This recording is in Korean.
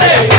네.